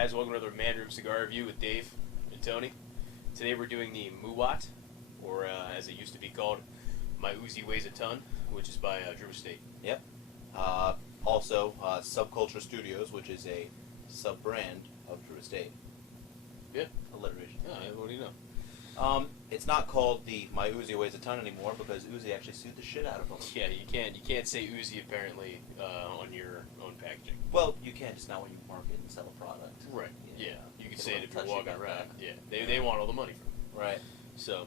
guys, welcome to another Man Room Cigar Review with Dave and Tony. Today we're doing the MUWAT, or as it used to be called, My Uzi Weighs a Ton, which is by Drew Estate. Yep. Also, Subculture Studios, which is a sub-brand of Drew Estate. Yeah. Alliteration. Yeah, what do you know? It's not called the My Uzi Weighs a Ton anymore because Uzi actually sued the shit out of them. Yeah, you can't say Uzi apparently on your own packaging. Well, you can, just not when you market and sell a product. Right. Yeah. You can Get a say it little if you're touchy walking about around. that. Yeah. They want all the money from it. Right. So,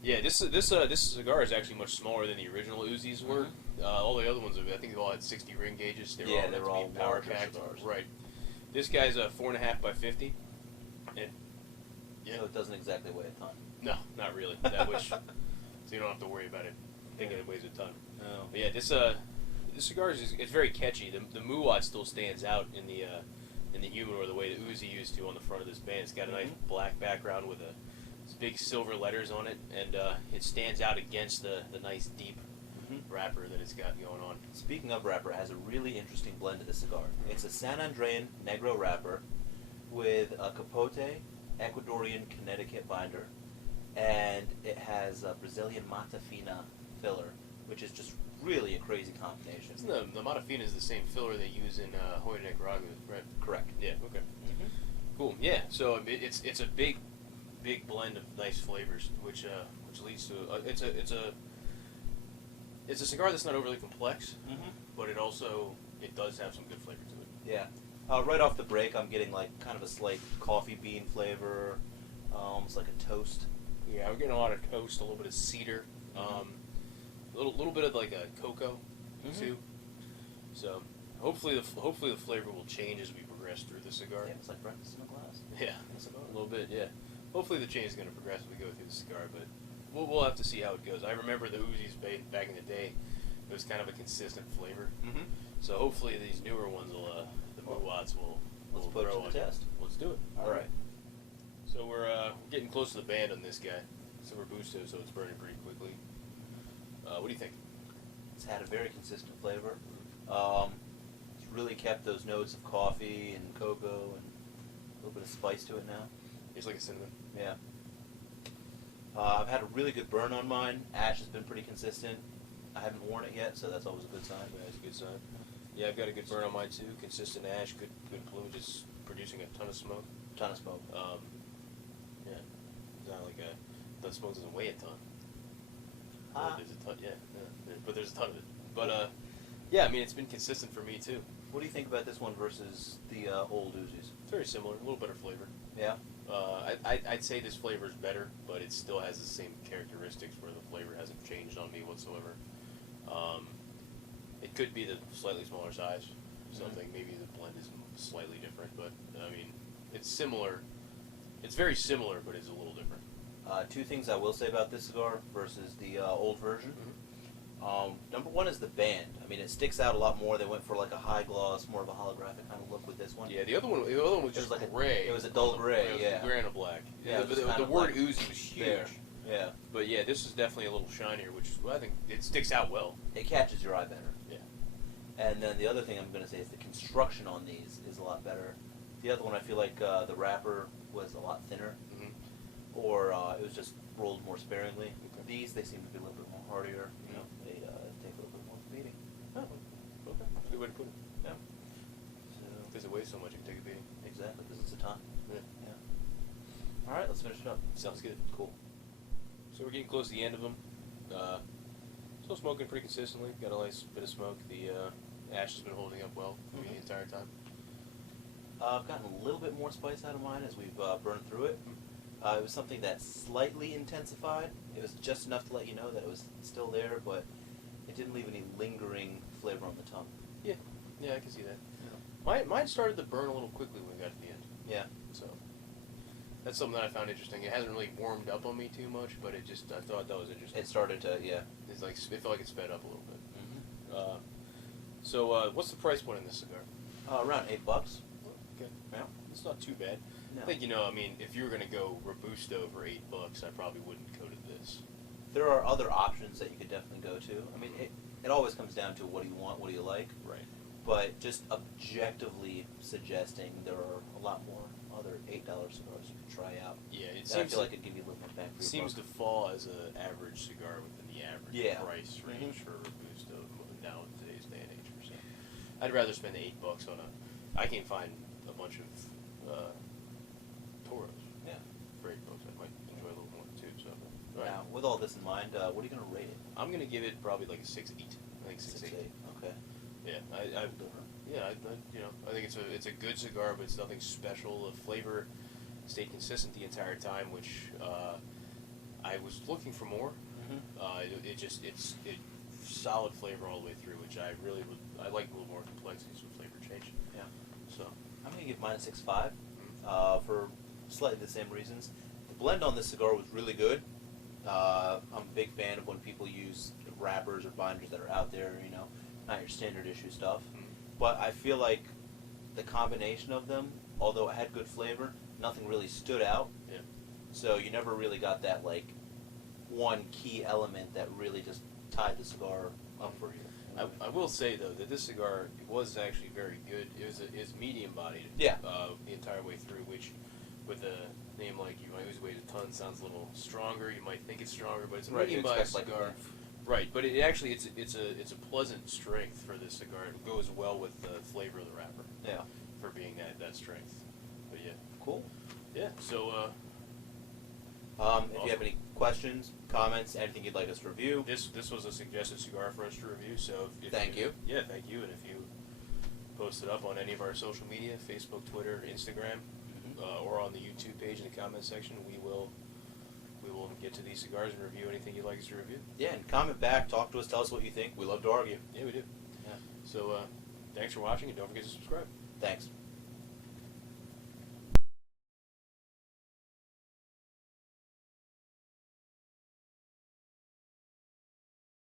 yeah, this cigar is actually much smaller than the original Uzis were. All the other ones, I think they all had 60 ring gauges. They were all power larger packed. cigars. Right. This guy's 4.5 by 50. And yeah. So it doesn't exactly weigh a ton. No, not really. So you don't have to worry about it thinking it weighs a ton. No. But yeah, this cigar it's very catchy. The MUWAT still stands out in the humidor the way the Uzi used to on the front of this band. It's got a nice black background with big silver letters on it, and it stands out against the nice deep wrapper that it's got going on. Speaking of wrapper, it has a really interesting blend of the cigar. It's a San Andrean Negro wrapper with a Capote Ecuadorian Connecticut binder, and it has a Brazilian Mata Fina filler, which is just really a crazy combination. Isn't the Mata Fina is the same filler they use in Hoya Nicaragua, right? Correct. Yeah. Okay. Cool. Yeah. So it's a big blend of nice flavors, which leads to it's a cigar that's not overly complex, but it does have some good flavor to it. Yeah. Right off the break, I'm getting like kind of a slight coffee bean flavor, almost like a toast. Yeah, we're getting a lot of toast, a little bit of cedar, a little bit of like a cocoa too. So hopefully the flavor will change as we progress through the cigar. Yeah, it's like breakfast in a glass. Yeah, a little bit. Yeah, hopefully the change is going to progress as we go through the cigar, but we'll have to see how it goes. I remember the Uzis back in the day; it was kind of a consistent flavor. So hopefully these newer ones the MUWATs will put it grow to the test. Let's do it. All right. So we're getting close to the band on this guy. It's a Robusto, so it's burning pretty quickly. What do you think? It's had a very consistent flavor. It's really kept those notes of coffee and cocoa and a little bit of spice to it now. It's like a cinnamon. Yeah. I've had a really good burn on mine. Ash has been pretty consistent. I haven't worn it yet, so that's always a good sign. Yeah, it's a good sign. Yeah, I've got a good burn on mine too. Consistent ash, good plume, just producing a ton of smoke. Ton of smoke. Yeah, it's not like the smoke doesn't weigh a ton. There's a ton, but there's a ton of it. But yeah, I mean it's been consistent for me too. What do you think about this one versus the old Uzis? It's very similar, a little better flavor. Yeah. I'd say this flavor is better, but it still has the same characteristics where the flavor hasn't changed on me whatsoever. It could be the slightly smaller size, something. Maybe the blend is slightly different, but I mean, it's similar. It's very similar, but it's a little different. Two things I will say about this cigar versus the old version. Number one is the band. I mean, it sticks out a lot more. They went for like a high gloss, more of a holographic kind of look with this one. Yeah, the other one was just like gray. It was a dull gray. It was a gray and a black. Yeah, the word Uzi was huge. There. Yeah. But yeah, this is definitely a little shinier, which I think it sticks out well. It catches your eye better. Yeah. And then the other thing I'm going to say is the construction on these is a lot better. The other one, I feel like the wrapper was a lot thinner, or it was just rolled more sparingly. Okay. These, they seem to be a little bit more hardier. You know, they take a little bit more beating. Oh, okay. Good way to put it. Yeah. Because it weighs so much, it can take a beating. Exactly, because it's a ton. Yeah. All right, let's finish it up. Sounds good. Cool. So we're getting close to the end of them. Still smoking pretty consistently. Got a nice bit of smoke. The ash has been holding up well for me the entire time. I've gotten a little bit more spice out of mine as we've burned through it. It was something that slightly intensified. It was just enough to let you know that it was still there, but it didn't leave any lingering flavor on the tongue. Yeah, I can see that. Yeah. Mine started to burn a little quickly when we got to the end. Yeah. So that's something that I found interesting. It hasn't really warmed up on me too much, but I thought that was interesting. It started to, yeah. It felt like it sped up a little bit. So what's the price point in this cigar? Around $8. Okay. Yeah. It's not too bad. No. I think, I mean, if you were going to go Robusto for $8, I probably wouldn't go to this. There are other options that you could definitely go to. I mean, it always comes down to what do you want, what do you like. Right. but just objectively suggesting there are a lot more other $8 cigars you can try out. Yeah, it That I seems feel like it'd give you a little more bang for your seems buck. to fall as an average cigar within the average Yeah. price range for Robusto now in today's day and age. So I'd rather spend the $8 on a. I can find a bunch of Toros Yeah. for $8. I might enjoy a little more too. So all right. Now, with all this in mind, what are you going to rate it? I'm gonna give it probably like a 6.8. I think 6.8. Okay. Yeah, I you know, I think it's a good cigar, but it's nothing special. The flavor stayed consistent the entire time, which I was looking for more. It's solid flavor all the way through, which I really would. I like a little more complexities with flavor change. Yeah. So I'm going to give mine a 6.5 for slightly the same reasons. The blend on this cigar was really good. I'm a big fan of when people use wrappers or binders that are out there, you know, not your standard issue stuff. But I feel like the combination of them, although it had good flavor, nothing really stood out. Yeah. So you never really got that, like, one key element that really just tied the cigar up for you. I will say though that this cigar was actually very good. It's medium bodied. Yeah. The entire way through, which with a name like you might always weigh a ton sounds a little stronger. You might think it's stronger, but it's a medium bodied cigar. Right, but it actually it's a pleasant strength for this cigar. It goes well with the flavor of the wrapper. Yeah. For being that strength. But yeah. Cool. Yeah. So. If you have any questions, comments, anything you'd like us to review, This was a suggested cigar for us to review. So if Thank you. Yeah, thank you. And if you post it up on any of our social media, Facebook, Twitter, Instagram, or on the YouTube page in the comment section, we will get to these cigars and review anything you'd like us to review. yeah, and comment back, talk to us, tell us what you think. We love to argue. Yeah, we do. Yeah. So thanks for watching, and don't forget to subscribe. Thanks.